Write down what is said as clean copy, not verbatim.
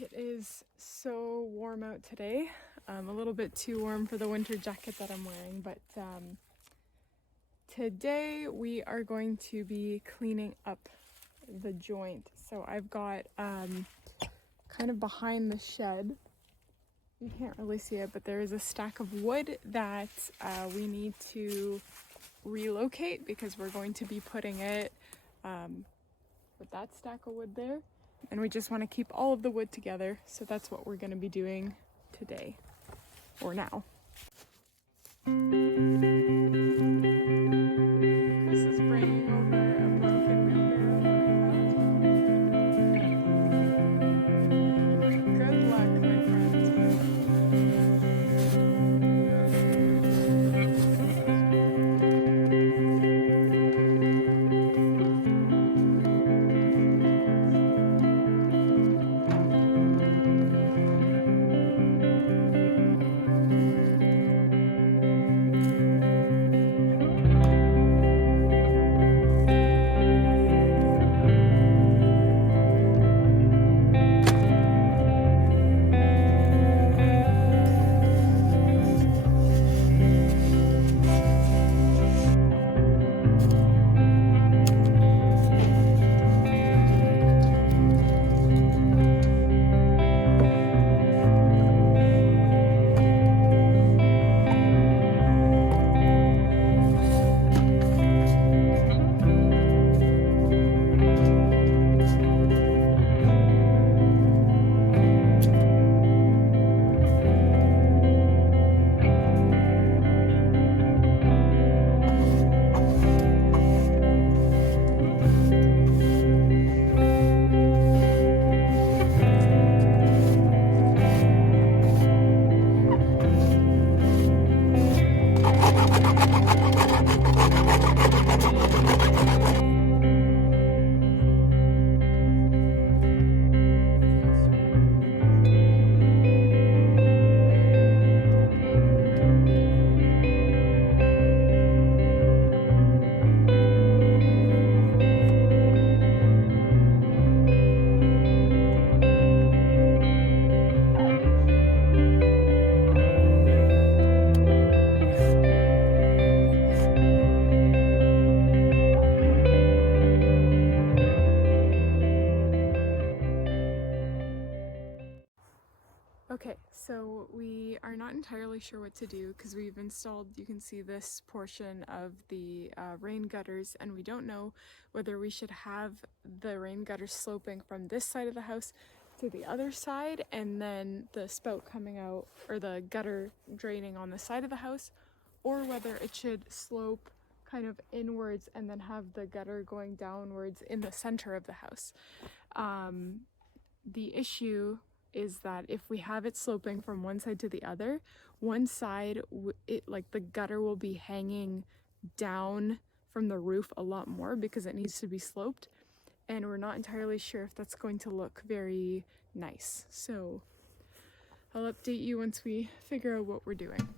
It is so warm out today, a little bit too warm for the winter jacket that I'm wearing, but today we are going to be cleaning up the joint. So I've got kind of behind the shed, you can't really see it, but there is a stack of wood that we need to relocate because we're going to be putting it with that stack of wood there. And we just want to keep all of the wood together, so that's what we're going to be doing today, or now. Chris is bringing over a broken wheelbarrow that we have. Good luck, my friend. Okay, so we are not entirely sure what to do because we've installed, you can see this portion of the rain gutters, and we don't know whether we should have the rain gutters sloping from this side of the house to the other side and then the spout coming out, or the gutter draining on the side of the house, or whether it should slope kind of inwards and then have the gutter going downwards in the center of the house. The issue is that if we have it sloping from one side to the other, one side, like the gutter will be hanging down from the roof a lot more because it needs to be sloped, and we're not entirely sure if that's going to look very nice. So I'll update you once we figure out what we're doing.